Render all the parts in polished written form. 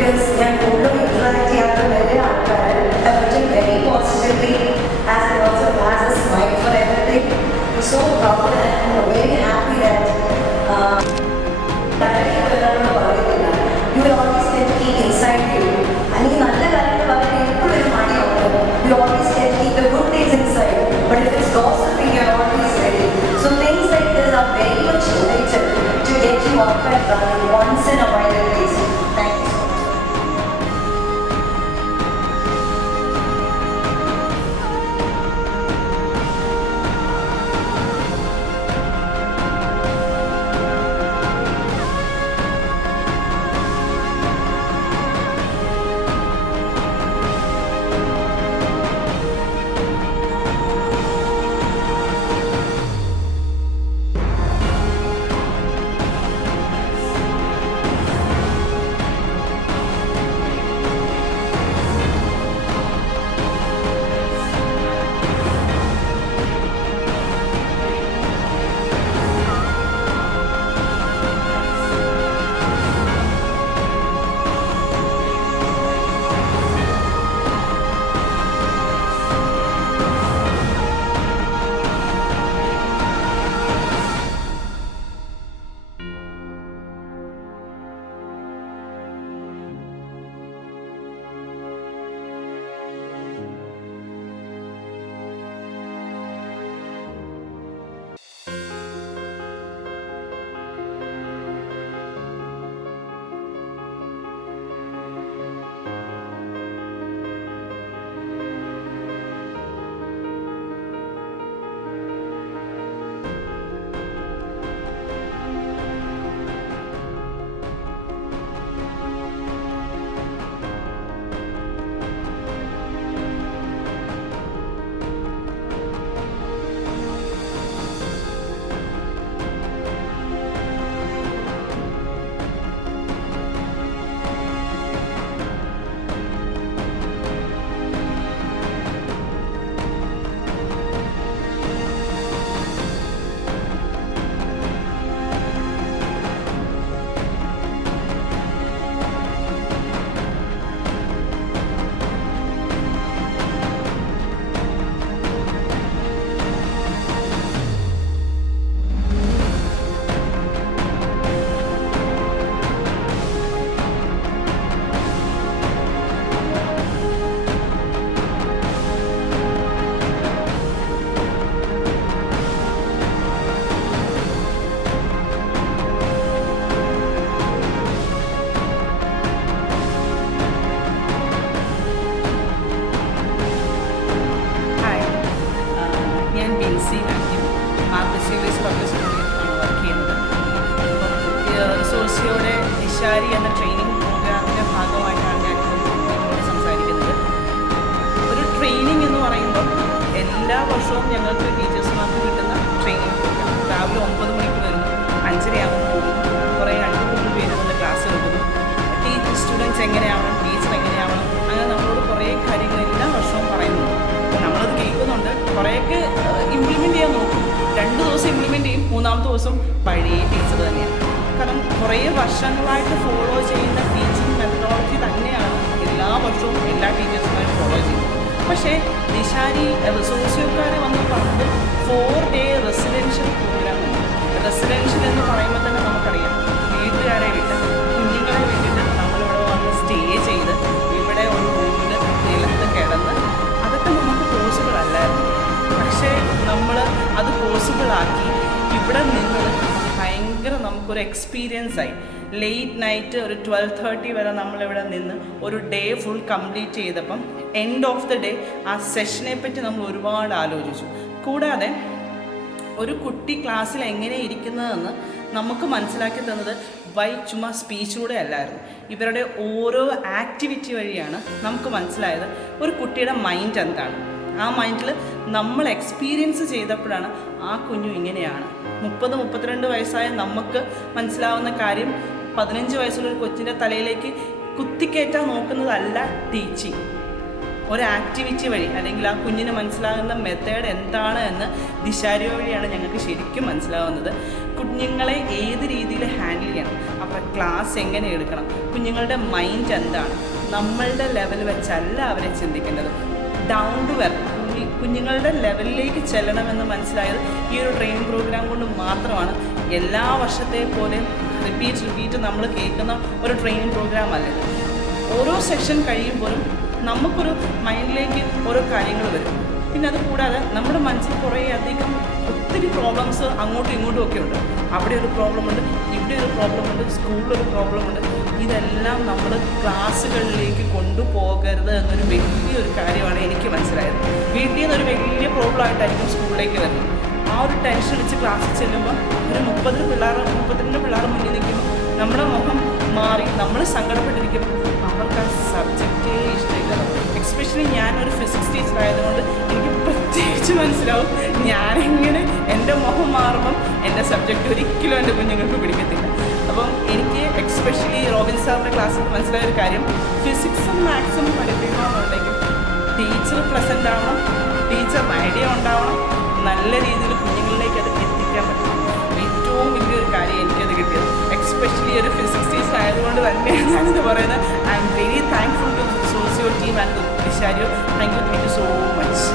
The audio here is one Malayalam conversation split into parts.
because ഞാൻ കൂടുതലും interact ചെയ്യാത്ത വലിയ ആൾക്കാർ affected very positively as it also has a smile for everything. I'm so proud and very happy that you will always get to keep inside you. അല്ലെങ്കിൽ നല്ല കാര്യങ്ങൾ വളരെ എപ്പോഴും ഒരു മടിയുണ്ട്. You always get to keep the good things inside. But if it's gossiping, you're always ready. So things like this are very much related to get you up and running once in a while at least. Thank you so much. സോസിയോടെ ദിശാരി എന്ന ട്രെയിനിങ് പ്രോഗ്രാമിൻ്റെ ഭാഗമായിട്ടാണ് ഞാൻ നിങ്ങളോട് സംസാരിക്കുന്നത്. ഒരു ട്രെയിനിങ് എന്ന് പറയുമ്പോൾ എല്ലാ വർഷവും ഞങ്ങൾക്ക് ടീച്ചേഴ്സ്മാർക്ക് കിട്ടുന്ന ട്രെയിനിങ് പ്രോഗ്രാം. രാവിലെ 9 മണിക്ക് വരുന്നു, 5:30 പോകും. കുറേ 2-3 പേര് വന്ന് ക്ലാസ് എടുക്കുന്നു. സ്റ്റുഡൻസ് എങ്ങനെയാവണം, ടീച്ചർ എങ്ങനെയാവണം, അങ്ങനെ നമ്മളോട് കുറേ കാര്യങ്ങൾ എല്ലാ വർഷവും പറയുന്നുണ്ട്. അപ്പോൾ നമ്മളത് കേൾക്കുന്നുണ്ട്. കുറേയൊക്കെ ഇംപ്ലിമെൻറ്റ് ചെയ്യാൻ നോക്കും. 2 ദിവസം ഇംപ്ലിമെൻറ്റ് ചെയ്യും, 3-ാമത്തെ ദിവസം പഴയ ടീച്ചർ തന്നെയാണ്. കാരണം കുറേ വർഷങ്ങളായിട്ട് ഫോളോ ചെയ്യുന്ന ടീച്ചിങ് മെത്തഡോളജി തന്നെയാണ് എല്ലാ വർഷവും എല്ലാ ടീച്ചേഴ്സുമാരും ഫോളോ ചെയ്യുന്നത്. പക്ഷേ ദിശാരി സോസിയോക്കാർ വന്ന് പറഞ്ഞത് 4 ഡേ റെസിഡൻഷ്യൽ പ്രോഗ്രാമാണ്. റെസിഡൻഷ്യൽ എന്ന് പറയുമ്പോൾ തന്നെ നമുക്കറിയാം, വീട്ടുകാരെ വിട്ട് കുഞ്ഞുങ്ങളെ വിട്ടിട്ട് നമ്മളിവിടെ വന്ന് സ്റ്റേ ചെയ്ത് ഇവിടെ ഒരു റൂമിൽ നിലത്ത് കിടന്ന് അതൊക്കെ നമുക്ക് പോസിബിൾ അല്ലായിരുന്നു. പക്ഷേ നമ്മൾ അത് പോസിബിളാക്കി ഇവിടെ നിന്ന് ഭയങ്കര നമുക്കൊരു എക്സ്പീരിയൻസായി. ലേറ്റ് നൈറ്റ് ഒരു 12:30 വരെ നമ്മളിവിടെ നിന്ന് ഒരു ഡേ ഫുൾ കംപ്ലീറ്റ് ചെയ്തപ്പം എൻഡ് ഓഫ് ദ ഡേ ആ സെഷനെ പറ്റി നമ്മൾ ഒരുപാട് ആലോചിച്ചു. കൂടാതെ ഒരു കുട്ടി ക്ലാസ്സിൽ എങ്ങനെ ഇരിക്കുന്നതെന്ന് നമുക്ക് മനസ്സിലാക്കി തന്നത് ചുമ്മാ സ്പീച്ചിലൂടെ അല്ലായിരുന്നു. ഇവരുടെ ഓരോ ആക്ടിവിറ്റി വഴിയാണ് നമുക്ക് മനസ്സിലായത് ഒരു കുട്ടിയുടെ മൈൻഡ് എന്താണ്. ആ മൈൻഡിൽ നമ്മൾ എക്സ്പീരിയൻസ് ചെയ്തപ്പോഴാണ് ആ കുഞ്ഞു ഇങ്ങനെയാണ്. 30-32 വയസ്സായ നമുക്ക് മനസ്സിലാവുന്ന കാര്യം 15 വയസ്സുള്ള ഒരു കൊച്ചിൻ്റെ തലയിലേക്ക് കുത്തിക്കയറ്റാൻ നോക്കുന്നതല്ല ടീച്ചിങ്. ഒരു ആക്ടിവിറ്റി വഴി അല്ലെങ്കിൽ ആ കുഞ്ഞിന് മനസ്സിലാകുന്ന മെത്തേഡ് എന്താണ് എന്ന് ദിശാരി വഴിയാണ് ഞങ്ങൾക്ക് ശരിക്കും മനസ്സിലാവുന്നത്. കുഞ്ഞുങ്ങളെ ഏത് രീതിയിൽ ഹാൻഡിൽ ചെയ്യണം, അവരുടെ ക്ലാസ് എങ്ങനെ എടുക്കണം, കുഞ്ഞുങ്ങളുടെ മൈൻഡ് എന്താണ്, നമ്മളുടെ ലെവൽ വെച്ചല്ല അവരെ ചിന്തിക്കേണ്ടത്. ഡൗൺ ടു വെർത്ത് കുഞ്ഞുങ്ങളുടെ ലെവലിലേക്ക് ചെല്ലണമെന്ന് മനസ്സിലായത് ഈ ഒരു ട്രെയിനിങ് പ്രോഗ്രാം കൊണ്ട് മാത്രമാണ്. എല്ലാ വർഷത്തെ പോലെ റിപ്പീറ്റ് നമ്മൾ കേൾക്കുന്ന ഒരു ട്രെയിനിങ് പ്രോഗ്രാം അല്ല ഇത്. ഓരോ സെക്ഷൻ കഴിയുമ്പോഴും നമുക്കൊരു മൈൻഡിലേക്ക് ഓരോ കാര്യങ്ങൾ വരും. പിന്നെ അത് കൂടാതെ നമ്മുടെ മനസ്സിൽ കുറേ അധികം ഒത്തിരി പ്രോബ്ലംസ് അങ്ങോട്ടും ഇങ്ങോട്ടും ഒക്കെ ഉണ്ട്. അവിടെ ഒരു പ്രോബ്ലമുണ്ട്, ഇവിടെ ഒരു പ്രോബ്ലമുണ്ട്, സ്കൂളിലൊരു പ്രോബ്ലമുണ്ട്. ഇതെല്ലാം നമ്മൾ ക്ലാസ്സുകളിലേക്ക് കൊണ്ടുപോകരുത് എന്നൊരു വലിയൊരു കാര്യമാണ് എനിക്ക് മനസ്സിലായത്. വീട്ടിൽ നിന്നൊരു വലിയ പ്രോബ്ലമായിട്ടായിരിക്കും സ്കൂളിലേക്ക് വരുന്നത്. ആ ഒരു ടെൻഷൻ വെച്ച് ക്ലാസ്സിൽ ചെല്ലുമ്പോൾ ഒരു 32 പിള്ളേർ മുന്നിൽ നിൽക്കുമ്പോൾ നമ്മുടെ മുഖം മാറി നമ്മൾ സങ്കടപ്പെട്ടിരിക്കുമ്പോൾ അവർക്ക് ആ സബ്ജക്റ്റേ ഇഷ്ടമില്ല. എക്സ്പെഷ്യലി ഞാനൊരു ഫിസിക്സ് ടീച്ചറായതുകൊണ്ട് എനിക്ക് പ്രത്യേകിച്ച് മനസ്സിലാവും ഞാനെങ്ങനെ എൻ്റെ മുഖം മാറുമ്പം എൻ്റെ സബ്ജക്റ്റ് ഒരിക്കലും എൻ്റെ കുഞ്ഞുങ്ങൾക്ക് പിടിക്കത്തില്ല. അപ്പം എനിക്ക് എക്സ്പെഷ്യലി റോബിൻ സാറിൻ്റെ ക്ലാസ്സിൽ മനസ്സിലായൊരു കാര്യം, ഫിസിക്സും മാത്സും പഠിപ്പിക്കണമെന്നുണ്ടെങ്കിൽ ടീച്ചർ പ്രസൻ്റ് ആവണം, ടീച്ചറിന് ഐഡിയ ഉണ്ടാവണം, നല്ല രീതിയിൽ കുഞ്ഞുങ്ങളിലേക്ക് അത് എത്തിക്കാൻ പറ്റണം. ഏറ്റവും വലിയൊരു കാര്യം എനിക്കത് കിട്ടിയത്. എക്സ്പെഷ്യലി ഒരു ഫിസിക്സ് ടീച്ചർ ആയതുകൊണ്ട് തന്നെയാണ് ഞാനിത് പറയുന്നത്. I am very thankful to Socio team and to വിശാരിയോ. Thank you so much.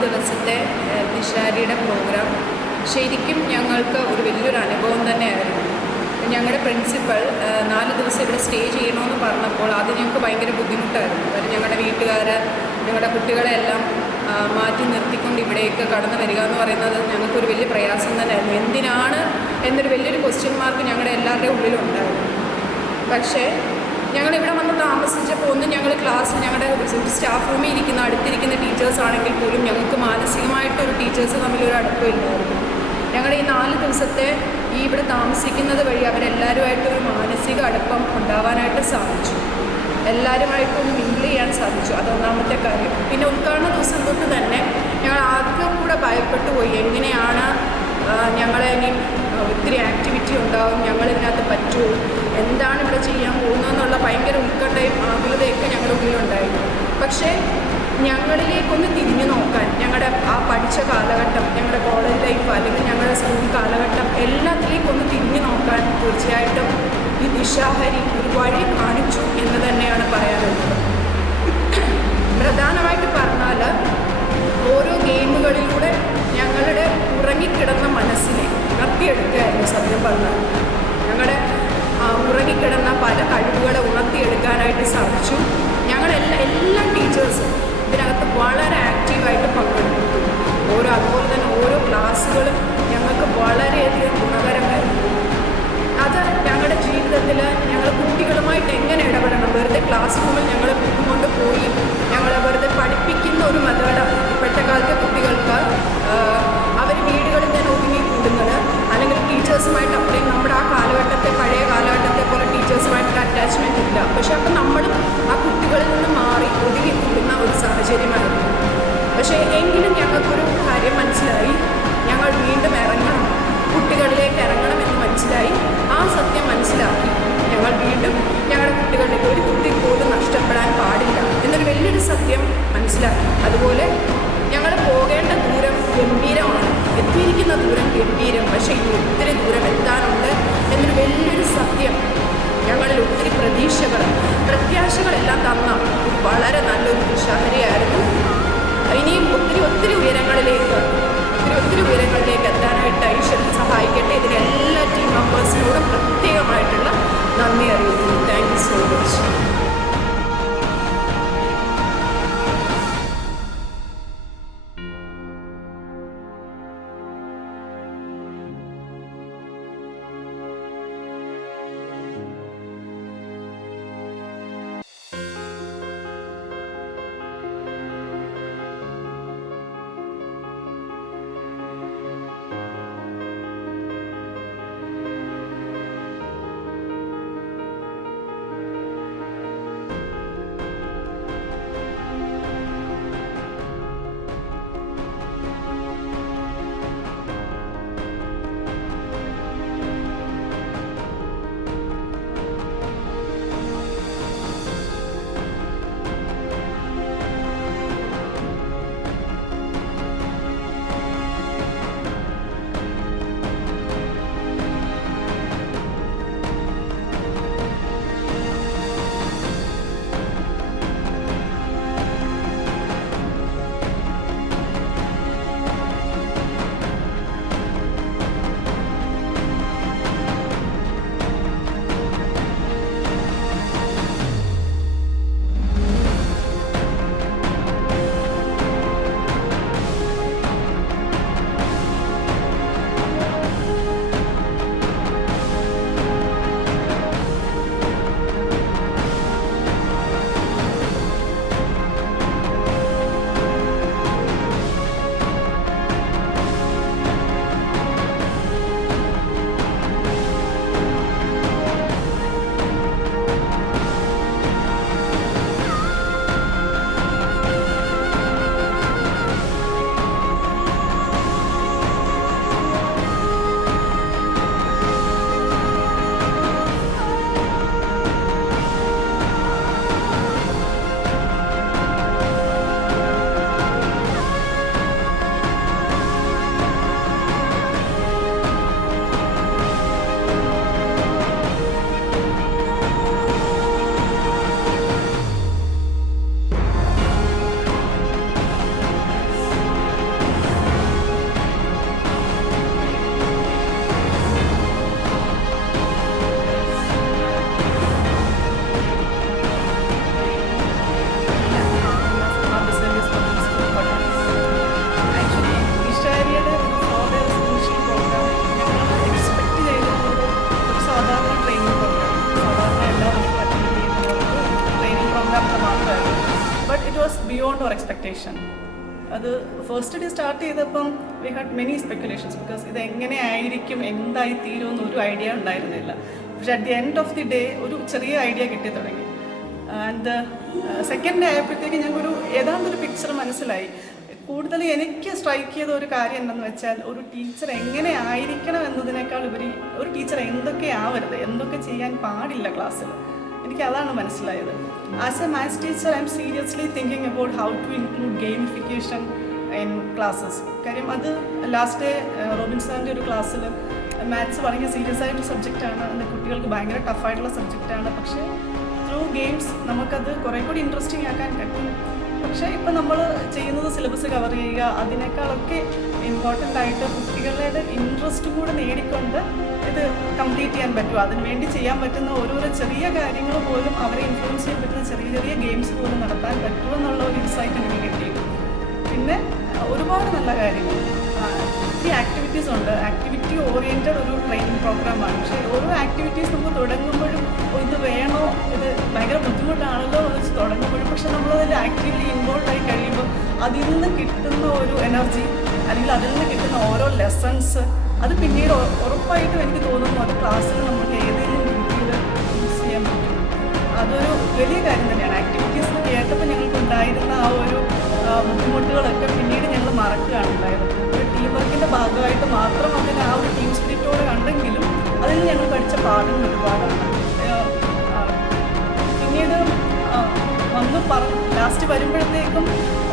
ദിവസത്തെ ദിശാരിയുടെ പ്രോഗ്രാം ശരിക്കും ഞങ്ങൾക്ക് ഒരു വലിയൊരു അനുഭവം തന്നെയായിരുന്നു. ഞങ്ങളുടെ പ്രിൻസിപ്പൽ 4 ദിവസം ഇവിടെ സ്റ്റേ ചെയ്യണമെന്ന് പറഞ്ഞപ്പോൾ അത് ഞങ്ങൾക്ക് ഭയങ്കര ബുദ്ധിമുട്ടായിരുന്നു. കാരണം ഞങ്ങളുടെ വീട്ടുകാർ ഞങ്ങളുടെ കുട്ടികളെല്ലാം മാറ്റി നിർത്തിക്കൊണ്ട് ഇവിടേക്ക് കടന്നു വരിക എന്ന് പറയുന്നത് ഞങ്ങൾക്കൊരു വലിയ പ്രയാസം തന്നെയായിരുന്നു. എന്തിനാണ് എന്നൊരു വലിയൊരു ക്വസ്റ്റ്യൻ മാർക്ക് ഞങ്ങളുടെ എല്ലാവരുടെയും ഉള്ളിലുണ്ടായിരുന്നു. പക്ഷേ ഞങ്ങളിവിടെ വന്ന് താമസിച്ചപ്പോൾ ഞങ്ങൾ ക്ലാസ്സിൽ ഞങ്ങളുടെ സ്റ്റാഫ് റൂമിൽ ഇരിക്കുന്ന അടുത്തിരിക്കുന്ന ടീച്ചേഴ്സ് ആണെങ്കിൽ പോലും ഞങ്ങൾക്ക് മാനസികമായിട്ടൊരു ടീച്ചേഴ്സ് തമ്മിലൊരു അടുപ്പമില്ലായിരുന്നു. ഞങ്ങളുടെ ഈ 4 ദിവസത്തെ ഈ ഇവിടെ താമസിക്കുന്നത് വഴി അവരെല്ലാവരുമായിട്ടൊരു മാനസിക അടുപ്പം ഉണ്ടാവാനായിട്ട് സാധിച്ചു. എല്ലാവരുമായിട്ടൊന്ന് മിങ്കിൾ ചെയ്യാൻ സാധിച്ചു. അതൊന്നാമത്തെ കാര്യം. പിന്നെ ഉദ്ഘാടന ദിവസം തൊട്ട് തന്നെ ഞങ്ങൾ ആർക്കും കൂടെ ഭയപ്പെട്ടു പോയി. എങ്ങനെയാണ് ഞങ്ങളെ ഇനി ഒത്തിരി ആക്ടിവിറ്റി ഉണ്ടാവും, ഞങ്ങളിതിനകത്ത് പറ്റുമോ, എന്താണ് ഇവിടെ ചെയ്യാൻ പോകുന്നതെന്നുള്ള ഭയങ്കര ഉത്കണ്ഠയും ആകുലതയൊക്കെ ഞങ്ങളുടെ ഉള്ളിലുണ്ടായിരുന്നു. പക്ഷേ ഞങ്ങളിലേക്കൊന്ന് തിരിഞ്ഞു നോക്കാൻ ഞങ്ങളുടെ ആ പഠിച്ച കാലഘട്ടം, ഞങ്ങളുടെ കോളേജ് ലൈഫ് അല്ലെങ്കിൽ ഞങ്ങളുടെ സ്കൂൾ കാലഘട്ടം എല്ലാത്തിലേക്കൊന്ന് തിരിഞ്ഞു നോക്കാൻ തീർച്ചയായിട്ടും ഈ ദിശാഹരി ഒരു വഴി കാണിച്ചു എന്ന് തന്നെയാണ് പറയാനുള്ളത്. പ്രധാനമായിട്ട് പറഞ്ഞാൽ ഓരോ ഗെയിമുകളിലൂടെ ഞങ്ങളുടെ ഉറങ്ങിക്കിടന്ന മനസ്സിനെ ഉണർത്തിയെടുക്കുകയായിരുന്നു. സത്യം പറഞ്ഞാൽ ഞങ്ങളുടെ ഉറങ്ങിക്കിടന്ന പല കഴിവുകളെ ഉണർത്തിയെടുക്കാനായിട്ട് സാധിച്ചു. എല്ലാ ടീച്ചേഴ്സും ഇതിനകത്ത് വളരെ ആക്റ്റീവായിട്ട് പങ്കെടുത്തു. അതുപോലെ തന്നെ ഓരോ ക്ലാസ്സുകളും ഞങ്ങൾക്ക് വളരെയധികം ഗുണകരമായിരുന്നു. അത് ഞങ്ങളുടെ ജീവിതത്തിൽ ഞങ്ങൾ കുട്ടികളുമായിട്ട് എങ്ങനെ ഇടപെടണം, വെറുതെ ക്ലാസ് റൂമിൽ ഞങ്ങൾ കൊണ്ട് പോയി ഞങ്ങളെ വെറുതെ പഠിപ്പിക്കുന്ന ഒരു മെത്തേഡാണ് ഇപ്പോഴത്തെ കാലത്തെ കുട്ടികൾക്ക്. അവർ വീടുകളിൽ തന്നെ ഒതുങ്ങി കൂടുന്നത്, അല്ലെങ്കിൽ ടീച്ചേഴ്സുമായിട്ട് അത്രയും നമ്മുടെ ആ കാലഘട്ടത്തെ പഴയ കാലഘട്ടത്തെ പോലെ ടീച്ചേഴ്സുമായിട്ട് അറ്റാച്ച്മെൻറ്റ് ഇല്ല. പക്ഷെ അപ്പം നമ്മളും ആ കുട്ടികളിൽ നിന്ന് മാറി ഒതുങ്ങി കൂടുന്ന ഒരു സാഹചര്യമായിരുന്നു. പക്ഷേ എങ്കിലും ഞങ്ങൾക്കൊരു കാര്യം മനസ്സിലായി, ഞങ്ങൾ വീണ്ടും ഇറങ്ങണം, കുട്ടികളിലേക്ക് ഇറങ്ങണമെന്ന് മനസ്സിലായി. ആ സത്യം മനസ്സിലാക്കി ഞങ്ങൾ വീണ്ടും ഞങ്ങളുടെ കുട്ടികളിലേക്ക് ഒരു കുട്ടി പോലും നഷ്ടപ്പെടാൻ പാടില്ല എന്നൊരു വലിയൊരു സത്യം മനസ്സിലാക്കി. അതുപോലെ ഞങ്ങൾ പോകേണ്ട ദൂരം ഗംഭീരമാണ്, എത്തിയിരിക്കുന്ന ദൂരം ഗംഭീരം, പക്ഷേ ഇനി ഒത്തിരി ദൂരം എത്താനുണ്ട് എന്നൊരു വലിയൊരു സത്യം ഞങ്ങളിൽ ഒത്തിരി പ്രത്യാശകളെല്ലാം തന്ന വളരെ നല്ലൊരു ദിശാഹരിയായിരുന്നു. ഇനിയും ഒത്തിരി ഉയരങ്ങളിലേക്ക് എത്താനായിട്ട് ഈശ്വരൻ സഹായിക്കട്ടെ. ഇതിനെല്ലാ ടീം മെമ്പേഴ്സിനോടും പ്രത്യേകമായിട്ടുള്ള നന്ദി അറിയിക്കുന്നു. Thank you so much. Expectation. അത് ഫസ്റ്റ് ഡേ സ്റ്റാർട്ട് ചെയ്തപ്പം we had many speculations because ഇത് എങ്ങനെ ആയിരിക്കും, എന്തായി തീരുമെന്ന് ഒരു ഐഡിയ ഉണ്ടായിരുന്നില്ല. പക്ഷെ at the end of the day ഒരു ചെറിയ ഐഡിയ കിട്ടി തുടങ്ങി. ആൻഡ് സെക്കൻഡ് ഡേ ആയപ്പോഴത്തേക്ക് ഞങ്ങൾക്കൊരു ഏതാണ്ടൊരു പിക്ചർ മനസ്സിലായി. കൂടുതൽ എനിക്ക് സ്ട്രൈക്ക് ചെയ്ത ഒരു കാര്യം എന്തെന്ന് വെച്ചാൽ, ഒരു ടീച്ചർ എങ്ങനെ ആയിരിക്കണം എന്നതിനേക്കാൾ ഉപരി ഒരു ടീച്ചർ എന്തൊക്കെ ആവരുത്, എന്തൊക്കെ ചെയ്യാൻ പാടില്ല ക്ലാസ്സിൽ, എനിക്ക് അതാണ് മനസ്സിലായത്. As a maths teacher I am seriously thinking about how to include gamification in classes. കാര്യം അത് ലാസ്റ്റ് ഡേ റോബിൻ സാറിൻ്റെ ഒരു ക്ലാസ്സിൽ മാത്സ് വളരെ സീരിയസ് ആയിട്ടൊരു സബ്ജക്റ്റാണ്, കുട്ടികൾക്ക് ഭയങ്കര ടഫായിട്ടുള്ള സബ്ജക്റ്റാണ്. പക്ഷേ ത്രൂ ഗെയിംസ് നമുക്കത് കുറേ കൂടി ഇൻട്രസ്റ്റിംഗ് ആക്കാൻ പറ്റും. പക്ഷേ ഇപ്പം നമ്മൾ ചെയ്യുന്നത് സിലബസ് കവർ ചെയ്യുക, അതിനേക്കാളൊക്കെ ഇമ്പോർട്ടൻ്റ് ആയിട്ട് കുട്ടികളുടെ ഇൻട്രസ്റ്റ് കൂടെ നേടിക്കൊണ്ട് ഇത് കംപ്ലീറ്റ് ചെയ്യാൻ പറ്റുമോ, അതിനുവേണ്ടി ചെയ്യാൻ പറ്റുന്ന ഓരോരോ ചെറിയ കാര്യങ്ങൾ പോലും അവരെ ഇൻഫ്ലുവൻസ് ചെയ്യാൻ പറ്റുന്ന ചെറിയ ചെറിയ ഗെയിംസ് പോലും നടത്താൻ പറ്റുമോ എന്നുള്ള ഒരു ഇൻസൈറ്റ് എനിക്ക് കിട്ടി. പിന്നെ ഒരുപാട് നല്ല കാര്യങ്ങൾ, ഒത്തിരി ആക്ടിവിറ്റീസ് ഉണ്ട്. ആക്ടിവിറ്റി ഓറിയൻറ്റഡ് ഒരു ട്രെയിനിങ് പ്രോഗ്രാമാണ്. പക്ഷേ ഓരോ ആക്ടിവിറ്റീസ് നമുക്ക് തുടങ്ങുമ്പോഴും ഇത് വേണോ, ഇത് ഭയങ്കര ബുദ്ധിമുട്ടാണല്ലോ എന്ന് വെച്ച് തുടങ്ങുമ്പോഴും, പക്ഷെ നമ്മളതിൽ ആക്റ്റീവ്ലി ഇൻവോൾവ് ആയി കഴിയുമ്പോൾ അതിൽ നിന്ന് കിട്ടുന്ന ഒരു എനർജി, അല്ലെങ്കിൽ അതിൽ നിന്ന് കിട്ടുന്ന ഓരോ ലെസൺസ്, അത് പിന്നീട് ഉറപ്പായിട്ടും എനിക്ക് തോന്നുന്നു അത് ക്ലാസ്സിൽ നമുക്ക് ഏതെങ്കിലും രീതിയിൽ യൂസ് ചെയ്യാൻ പറ്റും. അതൊരു വലിയ കാര്യം തന്നെയാണ്. ആക്ടിവിറ്റീസ് കേട്ടപ്പോൾ ഞങ്ങൾക്ക് ഉണ്ടായിരുന്ന ആ ഒരു ബുദ്ധിമുട്ടുകളൊക്കെ പിന്നീട് ഞങ്ങൾ മറക്കുകയാണ് ഉണ്ടായത്. ഒരു ടീം വർക്കിൻ്റെ ഭാഗമായിട്ട് മാത്രം അതിന് ആ ഒരു ടീം സ്പിരിറ്റോടെ കണ്ടെങ്കിലും അതിൽ ഞങ്ങൾ പഠിച്ച പാഠങ്ങൾ ഒരുപാടാണ്. പിന്നീട് ലാസ്റ്റ് വരുമ്പോഴത്തേക്കും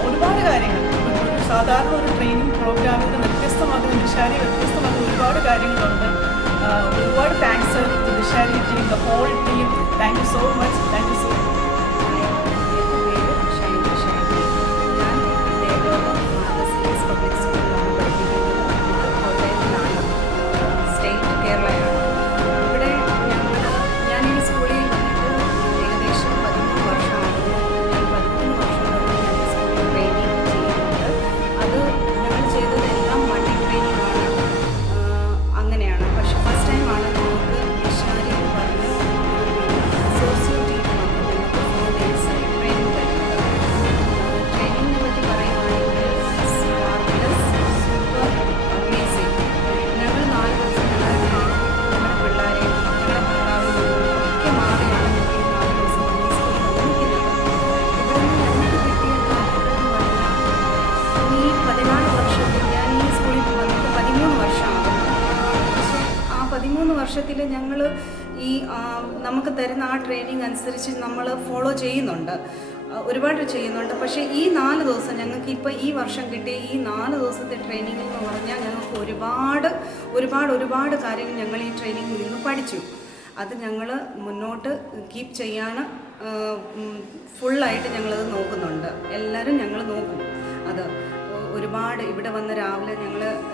ഒരുപാട് കാര്യങ്ങൾ, ഒരു സാധാരണ ഒരു ട്രെയിനിങ് പ്രോഗ്രാമിൽ നിന്ന് വ്യത്യസ്തമാകുന്ന, ദിശാരി വ്യത്യസ്തമാകുന്ന ഒരുപാട് കാര്യങ്ങളുണ്ട്. ഒരുപാട് thanks Dishari team, the whole team. Thank you so much. Thank you so much. Public സ്കൂളിലാണ് പഠിപ്പിക്കുന്നത്. ഇത് കോട്ടയത്തിലാണ്, സ്റ്റേറ്റ് കേരളയാണ്. ഇവിടെ ഞാൻ ഈ സ്കൂളിൽ വന്നിട്ട് ഏകദേശം 13 വർഷമായിരുന്നു. ഞാൻ 13 വർഷം തൊട്ട് ഞാൻ ഈ സ്കൂളിൽ ട്രെയിനിങ് ചെയ്യുന്നുണ്ട്. അത് ഞങ്ങൾ ചെയ്തതെല്ലാം മൾട്ടി ട്രെയിനിങ് ആണ്, അങ്ങനെയാണ്. പക്ഷേ ഫസ്റ്റ് ടൈമാണ് നമുക്ക് ദിശാരി എന്ന് പറഞ്ഞ റിസോഴ്സ് ടീം വന്ന് ഞങ്ങൾക്ക് 4 days ട്രെയിനിങ് തരുന്നത്. ട്രെയിനിങ്ങിനെ പറ്റി പറയുകയാണെങ്കിൽ ഞങ്ങൾ 4 ദിവസം ഞങ്ങളുടെ പിള്ളേരെയും ഞങ്ങളുടെ ഭർത്താവിനും ഒക്കെ മാറിയാണ് ഈ 4 ദിവസം ഈ സ്കൂളിൽ വന്നിരിക്കുന്നത്. ഇവിടെ നിന്ന് ഞങ്ങൾക്ക് കിട്ടിയത് എന്ന് പറഞ്ഞാൽ, ഈ 14 വർഷത്തിൽ ഞാൻ ഈ സ്കൂളിൽ വന്നിട്ട് 13 വർഷമാകുന്നു. പക്ഷേ ആ 13 വർഷത്തിൽ ഞങ്ങൾ ഈ നമുക്ക് തരുന്ന ആ ട്രെയിനിങ് അനുസരിച്ച് നമ്മൾ ഫോളോ ചെയ്യുന്നുണ്ട്, ഒരുപാട് ചെയ്യുന്നുണ്ട്. പക്ഷേ ഈ 4 ദിവസം ഞങ്ങൾക്ക് ഇപ്പോൾ ഈ വർഷം കിട്ടിയ ഈ 4 ദിവസത്തെ ട്രെയിനിങ് എന്ന് പറഞ്ഞാൽ ഞങ്ങൾക്ക് ഒരുപാട് കാര്യങ്ങൾ ഞങ്ങൾ ഈ ട്രെയിനിങ്ങിൽ നിന്ന് പഠിച്ചു. അത് ഞങ്ങൾ മുന്നോട്ട് കീപ്പ് ചെയ്യാൻ ഫുള്ളായിട്ട് ഞങ്ങളത് നോക്കുന്നുണ്ട്. എല്ലാവരും ഞങ്ങൾ നോക്കും. അത് ഒരുപാട് ഇവിടെ വന്ന്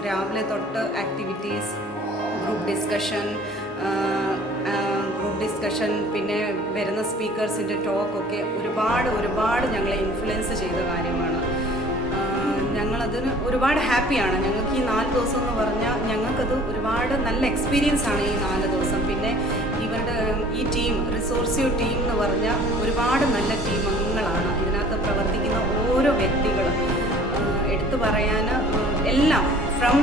രാവിലെ തൊട്ട് ആക്ടിവിറ്റീസ്, ഗ്രൂപ്പ് ഡിസ്കഷൻ, പിന്നെ വരുന്ന സ്പീക്കേഴ്സിൻ്റെ ടോക്കൊക്കെ ഒരുപാട് ഞങ്ങളെ ഇൻഫ്ലുവൻസ് ചെയ്ത കാര്യമാണ്. ഞങ്ങളതിന് ഒരുപാട് ഹാപ്പിയാണ്. ഞങ്ങൾക്ക് ഈ 4 ദിവസം എന്ന് പറഞ്ഞാൽ ഞങ്ങൾക്കത് ഒരുപാട് നല്ല എക്സ്പീരിയൻസ് ആണ് ഈ 4 ദിവസം. പിന്നെ ഇവരുടെ ഈ ടീം, റിസോഴ്സീവ് ടീം എന്ന് പറഞ്ഞാൽ ഒരുപാട് നല്ല ടീം അംഗങ്ങളാണ്. ഇതിനകത്ത് പ്രവർത്തിക്കുന്ന ഓരോ വ്യക്തികളും എടുത്തു പറയാൻ എല്ലാം, ഫ്രം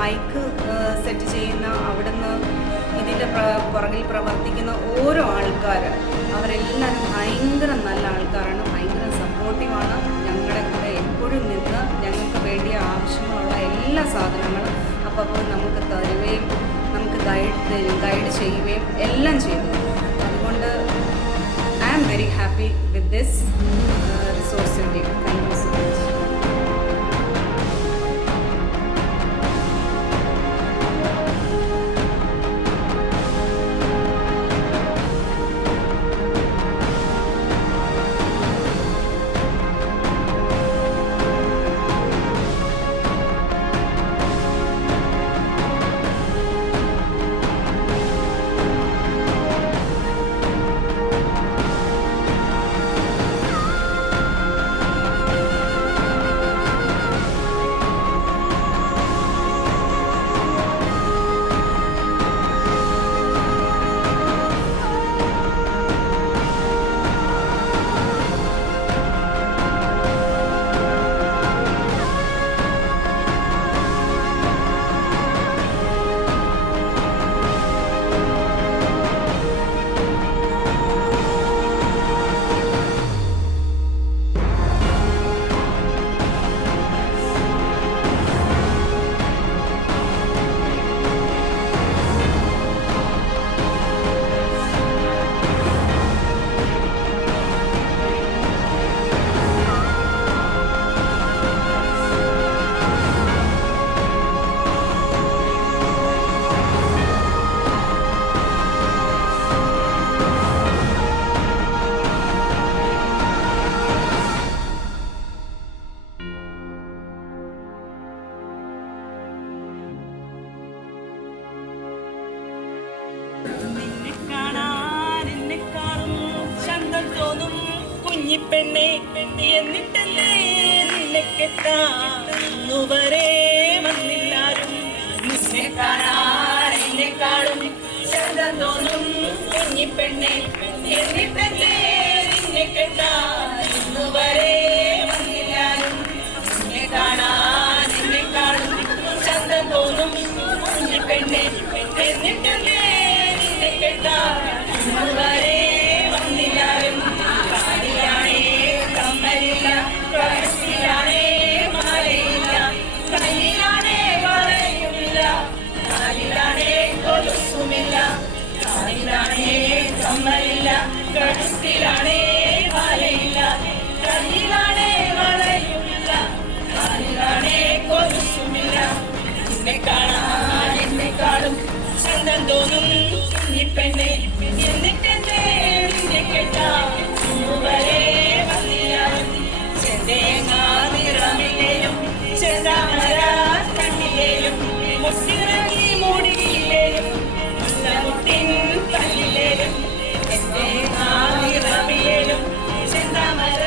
മൈക്ക് സെറ്റ് ചെയ്യുന്ന അവിടുന്ന് ഇതിൻ്റെ പുറകിൽ പ്രവർത്തിക്കുന്ന ഓരോ ആൾക്കാർ, അവരെല്ലാവരും ഭയങ്കര നല്ല ആൾക്കാരാണ്, ഭയങ്കര സപ്പോർട്ടീവാണ്. ഞങ്ങളുടെ കൂടെ എപ്പോഴും നിന്ന് ഞങ്ങൾക്ക് വേണ്ടിയ ആവശ്യങ്ങളുള്ള എല്ലാ സാധനങ്ങളും അപ്പോൾ നമുക്ക് തരുകയും നമുക്ക് ഗൈഡ് ചെയ്യുകയും എല്ലാം ചെയ്തു. അതുകൊണ്ട് I am very happy with this resource team. Thank you so much. കുഞ്ഞിപ്പെണ്ണെ എന്നിട്ടല്ലേ നിന്നെ കെട്ടാന്നുവരെ വന്നില്ലാരും നിന്നെ കാണാൻ എന്നെക്കാളും ചന്തം തോന്നും കുഞ്ഞിപ്പെണ്ണെ എന്നിട്ടല്ലേ നിന്നെ കെട്ടാന്നുവരെ വന്നില്ലാരും നിന്നെ കാണാൻ എന്നെക്കാളും ചന്തം തോന്നും കുഞ്ഞിപ്പെണ്ണെ എന്നിട്ടല്ലേ നിന്നെ കെട്ടാന്നുവരെ വന്നില്ലാരും കാലിയാണേ കമ്മലില്ല കഴുത്തിലാണേ മാലയില്ല കയ്യിലാണേ വളയുമില്ല കാലിലാണേ കൊലുസുമില്ല കാലിലാണേ കമ്മലില്ല കഴുത്തിലാണേ മാലയില്ല കയ്യിലാണേ വളയുമില്ല കാലിലാണേ കൊലുസുമില്ല നിന്നെ കാണാൻ എന്നെക്കാളും ചന്തം തോന്നും കുഞ്ഞിപ്പെണ്ണെ എന്നിട്ടെന്തേ നിന്നെ കെട്ടാന്നുവരെ വന്നില്ലാരും ചെന്തേങ്ങാ നിറമില്ലേലും ചെന്താമര കണ്ണിലേലും മുട്ടിറങ്ങി മൂടിയില്ലേലും മുട്ടിൻ കല്ലിലേലും ചെന്തേങ്ങാ നിറമില്ലേലും ചെന്താമര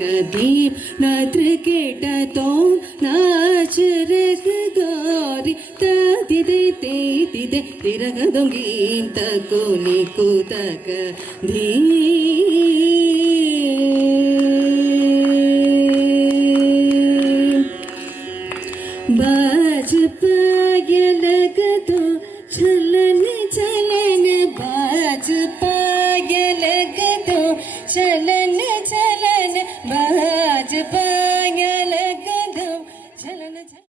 कदीम नत्र केट तो नाचर गारी ती दे तिरगदोंगी तको निको तक धी बाज पायल गदो चलन चलन बाज पायल गदो चलन चलन बाज पायल गदो चलन चलन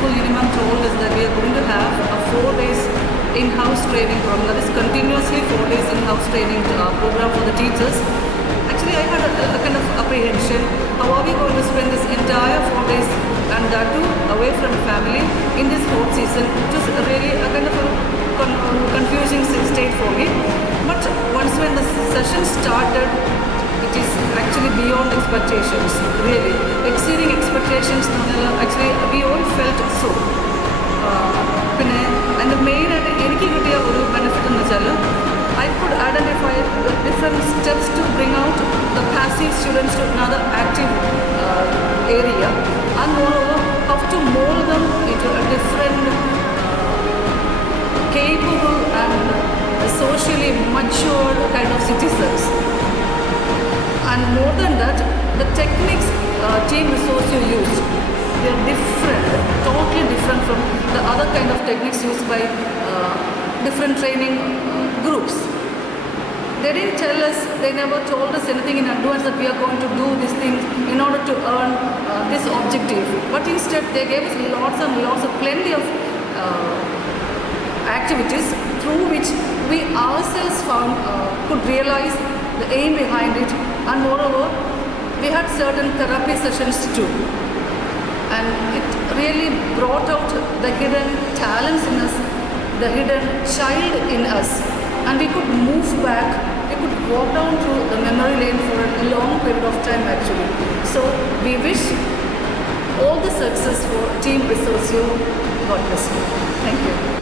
Principal Unimam told us that we are going to have a 4 days in-house training program, that is continuously 4 days in-house training program for the teachers. Actually, I had a kind of apprehension. How are we going to spend this entire 4 days and that too away from family in this hot season? It was really a kind of a confusing state for me. But once when the session started, it is actually beyond expectations, really. Exceeding expectations, actually we all felt so. And the main benefit in the I could identify the different steps to bring out the passive students to another active area, and moreover how to mold them into a different capable and socially mature kind of citizens. And more than that, the techniques Team Resource used, they are different, totally different from the other kind of techniques used by different training groups. They didn't tell us, they never told us anything in advance that we are going to do this thing in order to earn this objective. But instead, they gave us lots and lots of plenty of activities through which we ourselves found could realize the aim behind it, and moreover we had certain therapy sessions too, and it really brought out the hidden talents in us, the hidden child in us, and we could move back, we could walk down through the memory lane for a long period of time actually. So we wish all the success for Team Resourcio. God bless you. Thank you.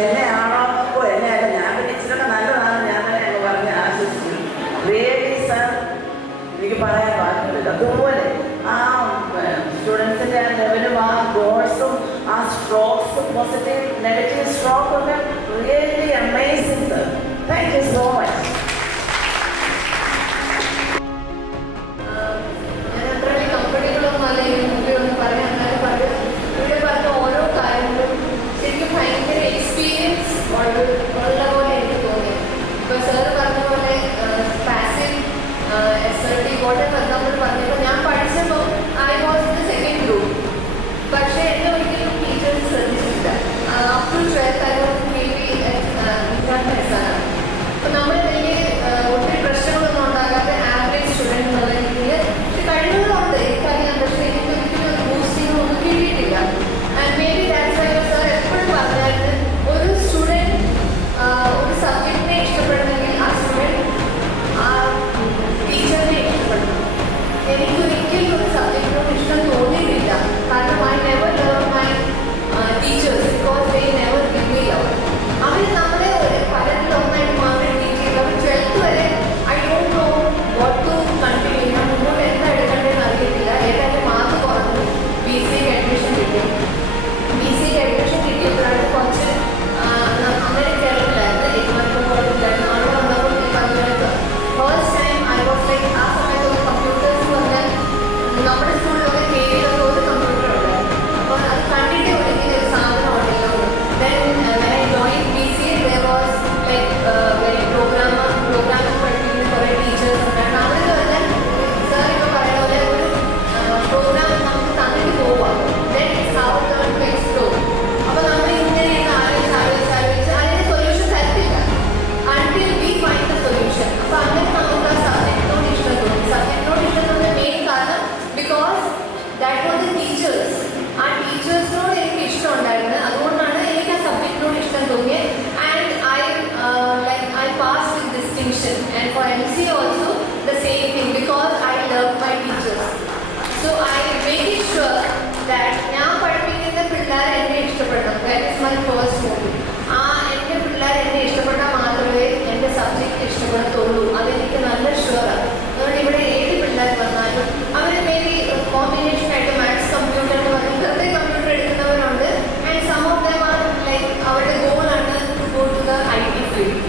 എന്നെ ആണോ എന്നെ അല്ല, ഞാൻ പിന്നെ ഇച്ചിരി നല്ലതാണ് ഞാൻ തന്നെ എന്ന് പറഞ്ഞ് ആശ്വസിച്ചു. റിയലി സർ, എനിക്ക് പറയാൻ പാടില്ല. അതുപോലെ ആ സ്റ്റുഡൻസിൻ്റെ ആ ലെവലും ആ ഗോൾസും ആ സ്ട്രോക്സും പോസിറ്റീവ് നെഗറ്റീവ് സ്ട്രോക്ക് ഒക്കെ really amazing sir. Thank you so much. ഞാൻ അത്ര കംഫർട്ടബിളൊന്നും അല്ല ഇതിന് മുമ്പിൽ ഒന്ന് പറയാൻ. എന്നാലും പറയാം, ഇവിടെ പറഞ്ഞ ഓരോ കാര്യങ്ങളും ശരിക്കും ഭയങ്കര എക്സ്പീരിയൻസ് ഉള്ള പോലെ എനിക്ക് തോന്നി. ഇപ്പോൾ സാർ പറഞ്ഞ പോലെ പാസീവ് SRT whatever നമ്മൾ പറഞ്ഞപ്പോൾ ഞാൻ പഠിച്ചപ്പോൾ I was the second group. പക്ഷേ എന്നെ ഒരിക്കലും ടീച്ചേഴ്സ് ശ്രദ്ധിച്ചില്ല. Up to 12th I was maybe exam. അപ്പോൾ നമ്മൾ വലിയ ഒത്തിരി പ്രശ്നങ്ങളൊന്നും ഉണ്ടാകാത്ത ആവറേജ് സ്റ്റുഡൻറ്റ് എന്നുള്ള രീതിയിൽ കഴിവുകളുണ്ട് എനിക്കറിയാം. പക്ഷേ എനിക്ക് ഒരിക്കലും ഒരു ബൂസ്റ്റിംഗ് ഒന്നും കിട്ടിയിട്ടില്ല. And may be that's why sir എപ്പോഴും പറഞ്ഞായിരുന്നു, ഒരു സ്റ്റുഡൻറ്റ് ഒരു സബ്ജക്റ്റിനെ ഇഷ്ടപ്പെടണമെങ്കിൽ ആ സ്റ്റുഡൻറ്റ് ആ ടീച്ചറിനെ ഇഷ്ടപ്പെടണം. എനിക്കൊരിക്കലും ഒരു സബ്ജക്റ്റിനോട് ഇഷ്ടം തോന്നിയിട്ടില്ല. കാരണം I never love my teachers because they never give me love. അവർ നമ്മളെ പലരിൽ ഒന്നായിട്ട് മാത്രമേ ടീച്ച് ചെയ്തു. അവർ 12th വരെ I don't know what to continue. ഞാൻ മുന്നോട്ട് എന്താ എടുക്കേണ്ടതെന്ന് അറിയത്തില്ല. ഏതായാലും മാർക്ക് കുറഞ്ഞു. BCA അഡ്മിഷൻ കിട്ടി. BCA അഡ്മിഷൻ കിട്ടിയപ്പോഴാണ് കുറച്ച് അങ്ങനെ കേരളത്തിലായിരുന്നു, എഗ്മാൻഡ് കോളേജിലായിരുന്നു. അവിടെ വന്നപ്പോൾ ഈ പറഞ്ഞത് first time I was like, ആ സമയത്ത് കമ്പ്യൂട്ടേഴ്സ് പറഞ്ഞാൽ നമ്മുടെ സ്കൂളിലൊക്കെ KVയിലൊക്കെ ഒരു കമ്പ്യൂട്ടർ ഉണ്ടായിരുന്നു. അപ്പോൾ അത് കണ്ടിട്ട് ഒരിക്കലും ഒരു സാധനം ഉണ്ടല്ലോ. Then when I joined BCA there was like very programming പഠിപ്പിക്കുന്ന കുറേ ടീച്ചേഴ്സ് ഉണ്ടായിരുന്നു. അവർക്ക് പറഞ്ഞാൽ സാർ ഇപ്പോൾ പറയുന്ന പോലെ ഒരു പ്രോഗ്രാം നമുക്ക് തന്നിട്ട് പോവാം. Then it's how we learn to explore. അപ്പോൾ നമ്മൾ ഇങ്ങനെ ആലോചിച്ച് അതിൻ്റെ സൊല്യൂഷൻ തരത്തില്ല until we find the solution. അപ്പോൾ അങ്ങനെ നമുക്ക് ആ സബ്ജക്റ്റിനോട് ഇഷ്ടം തോന്നി. സബ്ജക്റ്റിനോട് ഇഷ്ടം തോന്നിയ മെയിൻ കാരണം because that was the teachers. ആ ടീച്ചേഴ്സിനോട് എനിക്ക് ഇഷ്ടം ഉണ്ടായിരുന്നു. അതുകൊണ്ടാണ് എനിക്ക് ആ സബ്ജക്റ്റിനോട് ഇഷ്ടം തോന്നിയത്. And I passed with distinction. And for MCA also the same thing because I love my teachers. So I make it sure that ഞാൻ പഠിപ്പിക്കുന്ന പിള്ളേർ എന്നെ ഇഷ്ടപ്പെടണം. That is my first motive. എൻ്റെ പിള്ളേർ എന്നെ ഇഷ്ടപ്പെട്ടാൽ മാത്രമേ എൻ്റെ സബ്ജക്റ്റ് ഇഷ്ടപ്പെടത്തുള്ളൂ. അതെനിക്ക് നല്ല ഷുവറാണ്. അതുകൊണ്ട് ഇവിടെ ഏത് പിള്ളേർ വന്നാലും അവർ മേ ബി കോമ്പിനേഷൻ ആയിട്ട് മാത്സ് കമ്പ്യൂട്ടർ എന്ന് പറഞ്ഞ് വെറുതെ കമ്പ്യൂട്ടർ എടുക്കുന്നവരുണ്ട്. And some of them are like അവരുടെ ഗോളാണ് to go to the IT field.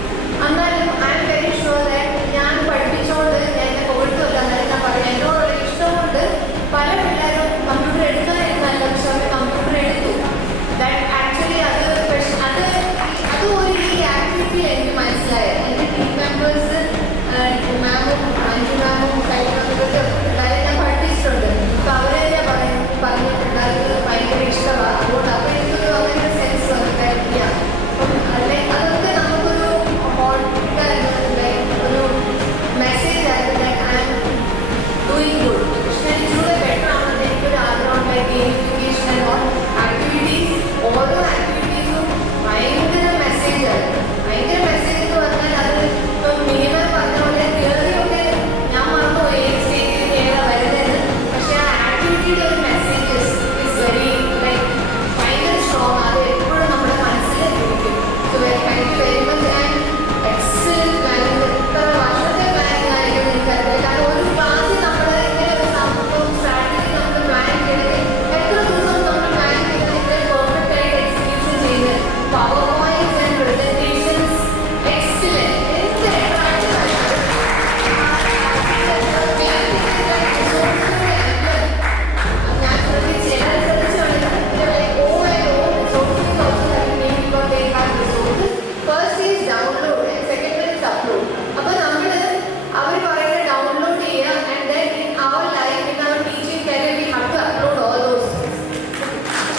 എന്നാലും I am very sure that ഞാൻ പഠിപ്പിച്ചുകൊണ്ട് എൻ്റെ കോഴ്സുമല്ല, എന്നാലും ഞാൻ പറയാം എന്നോടുള്ള ഇഷ്ടം കൊണ്ട് പല പിള്ളേരും കമ്പ്യൂട്ടർ എടുക്കാനിരുന്നല്ല, പക്ഷെ അവർ കമ്പ്യൂട്ടർ എടുത്തു. ദാറ്റ് ആക്ച്വലി അത് ഒരു ഈ ആക്ടിവിറ്റിയിൽ എനിക്ക് മനസ്സിലായത്. എൻ്റെ ടീം മെമ്പേഴ്സ് മാമും അഞ്ചു മാമും കൈകൊണ്ടൊക്കെ പിള്ളേരെ ഞാൻ പഠിപ്പിച്ചിട്ടുണ്ട്. അപ്പോൾ അവരെ ഞാൻ പറഞ്ഞ പിള്ളേർക്ക് ഭയങ്കര ഇഷ്ടമാണ്. അതുകൊണ്ട് അപ്പോൾ എനിക്കൊരു അങ്ങനെ സെൻസ് വന്നു കഴിക്കാം. അപ്പം അതൊക്കെ നമുക്കൊരു ഒരു മെസ്സേജ് ആയിരുന്നു. I am doing good. പക്ഷേ ഇച്ചിരി ബെറ്റർ ആണെന്ന് എനിക്കൊരു ആഗ്രഹം ഉണ്ടായി. ഗെയിമിഫിക്കേഷൻ ആൻഡ് ഓൾ ആക്ടിവിറ്റീസ്, ഓരോ ആക്ടിവിറ്റീസും ഭയങ്കര മെസ്സേജായിരുന്നു. ഭയങ്കര മെസ്സേജ് എന്ന് പറഞ്ഞാൽ അത് ഇപ്പം മിനിമം പറഞ്ഞ പോലെ തിയറിയൊക്കെ ഞാൻ മറന്നുപോയി ഏത് സ്റ്റേജിൽ ഏതാ വരുന്നത്. പക്ഷേ ആ ആക്ടിവിറ്റിയുടെ ഒരു മെസ്സേജ് ഇസ് വെരി ലൈക്ക് ഭയങ്കര സ്ട്രോങ്. അത് എപ്പോഴും നമ്മുടെ മനസ്സിൽ ഇരിക്കും. So thank you very much. And excellent planning. എത്ര വർഷത്തെ പ്ലാനിങ് ആയിരിക്കും എനിക്കറിയില്ല. കാരണം ഒരു ക്ലാസ്സിൽ നമ്മൾ ഇങ്ങനെ ഒരു സംഭവം സ്ട്രാറ്റജി നമ്മൾ പ്ലാൻ ചെയ്തിട്ട് എത്ര ദിവസം നമ്മൾ പ്ലാൻ ചെയ്തിട്ട് പെർഫെക്റ്റ് ആയിട്ട് എക്സിക്യൂഷൻ ചെയ്ത് power points and presentations excellent. ഞാൻ ശ്രദ്ധിച്ചു first is download and second is upload. അപ്പോൾ നമ്മൾ അവർ പറയുന്നത് ഡൗൺലോഡ് ചെയ്യുക and then in our life in our teaching career we have to upload all those.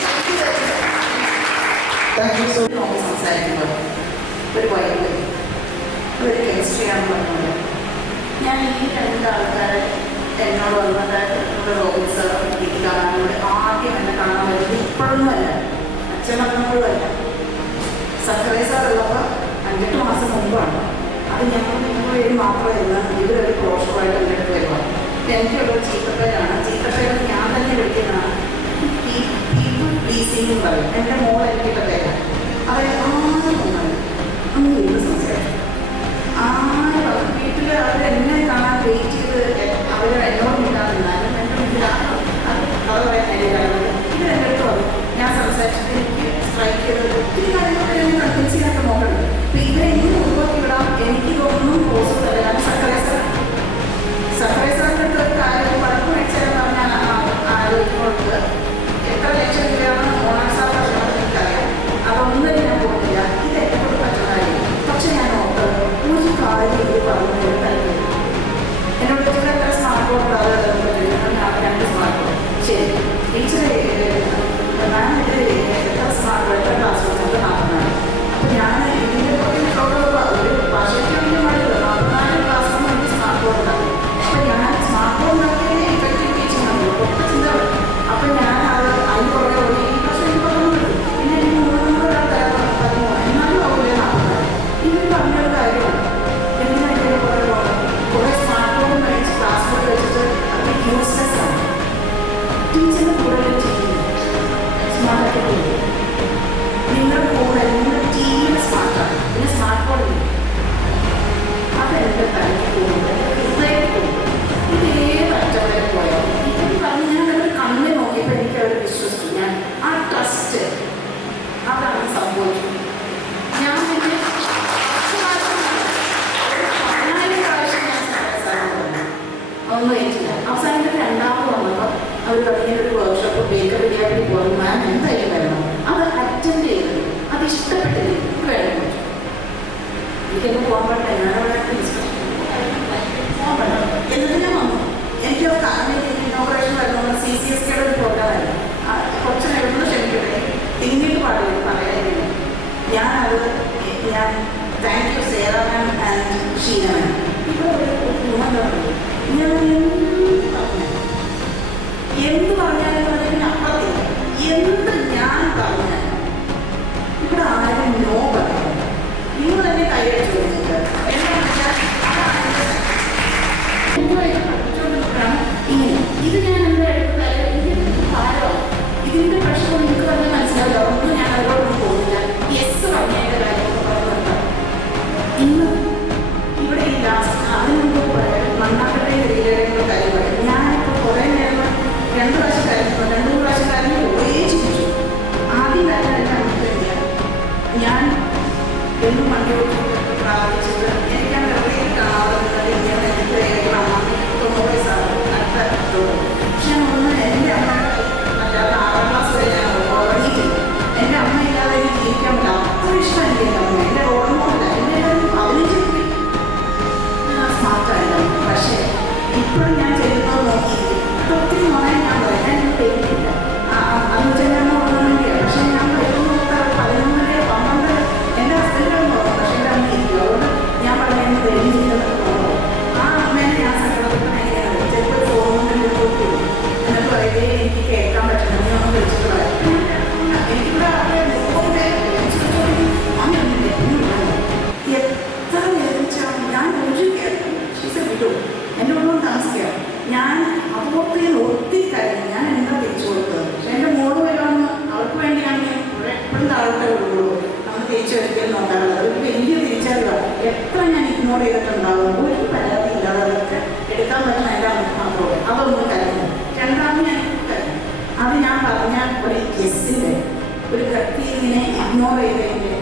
Thank you very much. Thank you so much. സംസാരിക്കുമ്പോൾ ഒരു വൈബ്, ഒരു കെമിസ്ട്രിയാണ് പറഞ്ഞത്. ഞാൻ ഈ രണ്ട് ആൾക്കാർ എന്നോട് വന്നത് നമ്മുടെ റോബിൻ സാറും എനിക്ക് കാണാനോട് ആദ്യം എന്നെ കാണാൻ പറ്റുന്നത് ഇപ്പോഴൊന്നുമല്ല, അച്ഛനമ്മപ്പോഴുമല്ല. സക്കറിയ സാറുള്ളപ്പോൾ 5-8 മാസം മുമ്പാണ്. അത് ഞങ്ങൾ വേണ്ടി മാത്രമല്ല, ഇവരൊരു ക്ലോഷറായിട്ട് എൻ്റെ അടുത്ത് വരുമ്പോൾ എനിക്കുള്ള ചീത്തപ്പേരാണ്. ചീത്തപ്പേര് ഞാൻ തന്നെ വിളിക്കുന്നതാണ്. പീപ്പിൾ പ്ലീസിംഗ് എന്ന് പറയും. എൻ്റെ മോൾ എനിക്കിട്ട പേരാണ്. അവർ അത് ഇഷ്ടപ്പെട്ടില്ല, വേണം എനിക്കെന്നെ പോകാൻ പറ്റില്ല, ഞാനവിടെ പോകാൻ പറ്റണം എന്നിട്ട് ഞാൻ വന്നു. എനിക്ക് ഇനോഗ്രേഷൻ വരുന്ന CCSKയുടെ ഒരു പ്രോഗ്രാമായിരുന്നു. കുറച്ച് നേരം ക്ഷമിക്കട്ടെ, പിന്നീട് പറയാനില്ല. ഞാൻ thank you Sera ma'am and Sheena ma'am. ഇപ്പോൾ ഞാൻ എന്ത് പറഞ്ഞാലും അതിന് അപ്പുറത്തില്ല. എന്ത് ഞാൻ പറഞ്ഞാലും ഇവിടെ ആരും നോ പറയാം. നിങ്ങൾ തന്നെ കൈയടിച്ചു നിങ്ങൾക്ക് എന്താണെന്ന് വെച്ചാൽ പഠിച്ചുകൊണ്ടിരിക്കുകയാണ്. ഇങ്ങനെ ഇത് ഞാൻ എന്താ എടുത്താലും എനിക്ക് ഭാരമാണ്. ഇതിൻ്റെ പ്രശ്നം നിങ്ങൾക്ക് തന്നെ മനസ്സിലാവില്ല. ഒന്നും ഞാൻ അവരോടൊന്നും പോകുന്നില്ല. യെസ് പറഞ്ഞതിൻ്റെ കാര്യമൊക്കെ പറഞ്ഞിട്ടുണ്ട്. ഇന്ന് ഇവിടെ ഈ ലാസ്റ്റ് അതിന് മുമ്പ് മണ്ണാക്കട്ടെ റിലേറ്റഡ് കാര്യം പറയും. ഞാനിപ്പോൾ കുറേ നേരം 2 പ്രാവശ്യം കരഞ്ഞു, 2 പ്രാവശ്യം കരഞ്ഞു കുറേ ചിരിച്ചു. ആദ്യം കരഞ്ഞെല്ലാം നമുക്കില്ല. ഞാൻ എന്നും വണ്ടിയോട് പ്രാർത്ഥിച്ചത് എനിക്ക് ആ വെറുതെ കാണാവുന്നത് ഇങ്ങനെ എനിക്ക് അമ്മ 90 വയസ്സാണ് അടുത്ത. പക്ഷെ ഒന്ന് എൻ്റെ അമ്മ അല്ലാതെ 6ാം ക്ലാസ് വരെ ഞാൻ ഉറങ്ങിയിട്ടില്ല. എൻ്റെ അമ്മ ഇല്ലാതെ എനിക്ക് ജീവിക്കാൻ പറ്റില്ല. അത്ര ഇഷ്ടം എനിക്ക് എൻ്റെ അമ്മ. എൻ്റെ ഓർമ്മയില്ല. എൻ്റെ 15 സ്മാർട്ടായില്ല. പക്ഷേ ഇപ്പോഴും ഞാൻ ചെയ്യുന്നത് നോക്കിയില്ല. ഒത്തിരി മോനെ ഞാൻ പറയാം, ഞാൻ എനിക്ക് പേടിയില്ല. അന്ന് വെച്ചാൽ ഞാൻ ഓർമ്മയില്ല. പക്ഷേ ഞാൻ വരുന്ന 11 12 എൻ്റെ ഹസ്ബൻഡിനൊന്നും ഓർമ്മ. പക്ഷേ എൻ്റെ അമ്മ ഇരിക്കും. അതുകൊണ്ട് ഞാൻ പറഞ്ഞു പേടിയില്ലെന്ന് തോന്നുന്നു. ആ അമ്മേനെ ഞാൻ സങ്കടപ്പെട്ട് എങ്ങനെയാണ് ചിലപ്പോൾ ഫോണിൽ കൊടുത്തില്ല. എന്നിട്ട് പറയുകയെ എനിക്ക് കേൾക്കാൻ പറ്റില്ല, നീ ഒന്ന് വിളിച്ചിട്ട് പറയാം. എനിക്കിവിടെ എത്ര വേദനിച്ചാണ് ഞാൻ വിട്ടു. എൻ്റെ ഉള്ളതും താമസിക്കുക. ഞാൻ അതുപോലെ ഒത്തിരി കാര്യം ഞാൻ എന്താ തിരിച്ചു കൊടുത്തത്. പക്ഷെ എൻ്റെ മോള് വരുമെന്ന് അവർക്ക് വേണ്ടിയാണ് ഞാൻ എപ്പോഴും താഴോട്ടേ കൊടുക്കുള്ളൂ. നമുക്ക് തിരിച്ചു വരികയും നോക്കാറുള്ളത് ഒരു വലിയ തിരിച്ചറിവാണ്. എത്ര ഞാൻ ഇഗ്നോർ ചെയ്തിട്ടുണ്ടാവും. ഒരു പരാതി ഇല്ലാതെ അതൊക്കെ എടുക്കാൻ പറ്റുന്ന എൻ്റെ മാത്രമേ അതൊന്നും കരുതുന്നു. രണ്ടാമത് ഞാൻ കരുതുന്നു അത് ഞാൻ പറഞ്ഞ ഒരു യെസ്സിൻ്റെ ഒരു കത്തി ഇങ്ങനെ ഇഗ്നോർ ചെയ്തതിൻ്റെ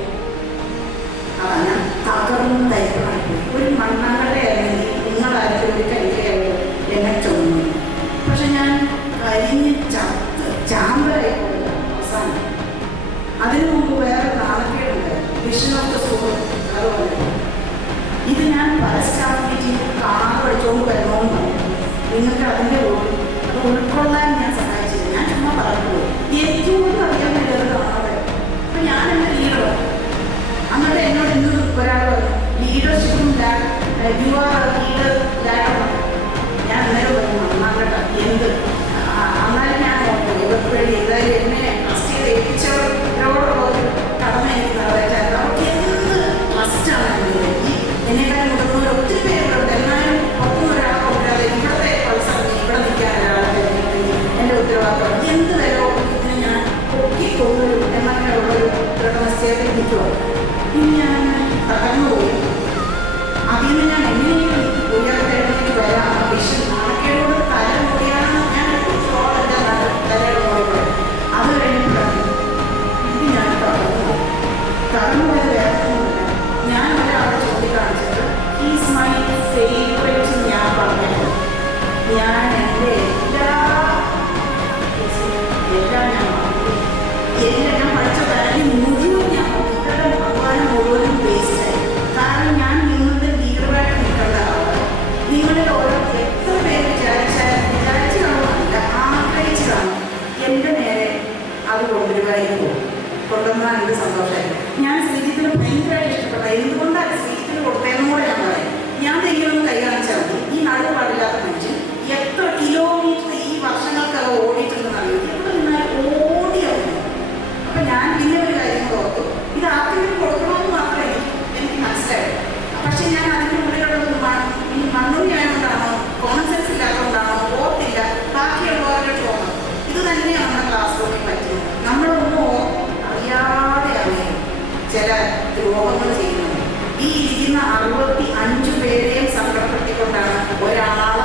അതാണ് തകർന്ന് തയ്ക്കണം. ഒരു മണ്ണാങ്കട്ടെ അല്ലെങ്കിൽ നിങ്ങളായിട്ട് ഒരു കരികയായിട്ട് എന്നെ ചൊന്നു. പക്ഷെ ഞാൻ കരിഞ്ഞ് ചാമ്പലായി പോയില്ല അവസാനം. അതിനു മുമ്പ് വേറെ നാണക്കേടുണ്ട്. വിഷൻ ഓഫ് ദ സോൾ അതുപോലെ ഇത് ഞാൻ പല സ്റ്റാഫ് മീറ്റിംഗ് കാണാതെ പഠിച്ചുകൊണ്ട് വരണമെന്ന് പറഞ്ഞു. നിങ്ങൾക്ക് അതിൻ്റെ അത് ഉൾക്കൊള്ളാൻ ഞാൻ സഹായിച്ചില്ല. ഞാൻ ചുമ്മാ പറഞ്ഞു എനിക്ക് പോലും അറിയാൻ വേണ്ടത് കാണാതെ. അപ്പം ഞാൻ എൻ്റെ ലീഡർ എന്നിട്ട് എന്നോട് ഇന്ന് ഒരാൾ പറഞ്ഞു ലീഡർഷിപ്പും യു ആർ ലീഡർ ലാഡർ. ഞാൻ അന്നേരം പറഞ്ഞു നന്നാകട്ടെ എന്ത് എന്നാലും ഞാൻ നോക്കും ഇവർക്ക് വേണ്ടി ഇതായാലും എന്നെ ട്രസ്റ്റ് ചെയ്ത് ഏൽപ്പിച്ചവരോടുള്ള ഒരു കടമ എനിക്ക് നിറവേറ്റാറ്. അവർക്ക് എന്ത് ട്രസ്റ്റാണ് ഈ എന്നെക്കാളും മുതിർന്നവർ ഒത്തിരി പേരുണ്ട്. എന്നാലും പുറത്തുനിന്ന് ഒരാളെ കൊണ്ടുവരാതെ ഇവിടുത്തെ പൾസറിഞ്ഞ് ഇവിടെ നിൽക്കാൻ ഒരാളെ തെരഞ്ഞെടുത്തെങ്കിൽ എൻ്റെ ഉത്തരവാദിത്വം എന്ത് തരോ ഇതിന് ഞാൻ പൊക്കിക്കൊള്ളൊരു എന്നൊക്കെയുള്ളൊരു ദൃഢനിശ്ചയത്തിൽ നിൽക്കുക. ഇനി ഞാൻ തകർന്നുപോയി. അതിൽ നിന്ന് ഞാൻ എങ്ങനെയും ഉയർത്തെഴുന്നേറ്റ് വരാം. വിഷൻ നാണക്കേടോട് തല മുടിയാണ് ഞാൻ എൻ്റെ തലയുടെ പോയപ്പോൾ അത് കഴിഞ്ഞപ്പോഴാണ് ഇത് ഞാൻ തകർന്നുപോയത്. വേറൊന്നുമില്ല. ഞാൻ ഒരാളെ ചൂണ്ടിക്കാണിച്ചത് ഹീസ് മൈ ഫേവറേറ്റ്. ഞാൻ പറഞ്ഞത് ഞാൻ എൻ്റെ എല്ലാം ഞാൻ പഠിച്ച കാര്യം മുഴുവൻ ഞാൻ ഭഗവാനും മുഴുവനും വേസ്റ്റായി. കാരണം ഞാൻ നിങ്ങളുടെ ലീഡറായിട്ട് നിൽക്കേണ്ട ആളാണ്. നിങ്ങളിൽ ഓരോ എത്ര പേര് വിചാരിച്ചു കാണുന്നില്ല ആഗ്രഹിച്ചതാണ് എൻ്റെ നേരെ അത് കൊണ്ടുവരുമായിരുന്നു. കൊണ്ടുവന്നാൽ എനിക്ക് സന്തോഷമായിരുന്നു. ഞാൻ ശ്രീജിത്തിന് ഭയങ്കരമായിട്ട് ഇഷ്ടപ്പെട്ട എന്തുകൊണ്ടാണ് ശ്രീജിത്തിന് കൊടുത്തതെന്നും കൂടെ ഞാൻ പറയാം. ഞാൻ തെയ്യൊന്ന് കൈ കാണിച്ചാൽ മതി. ഈ നടുവ് പാടില്ലാത്ത മനുഷ്യൻ എത്ര കിലോമീറ്റർ ഈ വർഷങ്ങൾക്കകം ഓടിയിട്ടുണ്ടെന്ന് അറിയാം. എവിടെ നിന്നാൽ ഓടിയായിരുന്നു. അപ്പം ഞാൻ പിന്നെ ഒരു കാര്യം ഓർത്തു, ഇത് ആർക്കെങ്കിലും കൊടുക്കണമെന്ന് മാത്രമേ എനിക്ക് മനസ്സിലായത്. പക്ഷേ ഞാൻ അതിൻ്റെ ഉള്ളിലുള്ളത് ഈ മണ്ണുണ്ണിയായതുകൊണ്ടാണോ കോമൺ സെൻസ് ഇല്ലാത്തതുകൊണ്ടാണോ ഓർത്തില്ല. ബാക്കിയുള്ളവരുടെ തോന്നും ഇത് തന്നെയാണ് നമ്മുടെ ക്ലാസ് റൂമിൽ പറ്റുന്നത്. നമ്മളൊന്നും അറിയാതെ അറിയും ചില ദ്രോഹങ്ങൾ ചെയ്യുന്നത്. ഈ ഇരിക്കുന്ന 65 പേരെയും സങ്കടപ്പെടുത്തിക്കൊണ്ടാണ് ഒരാളെ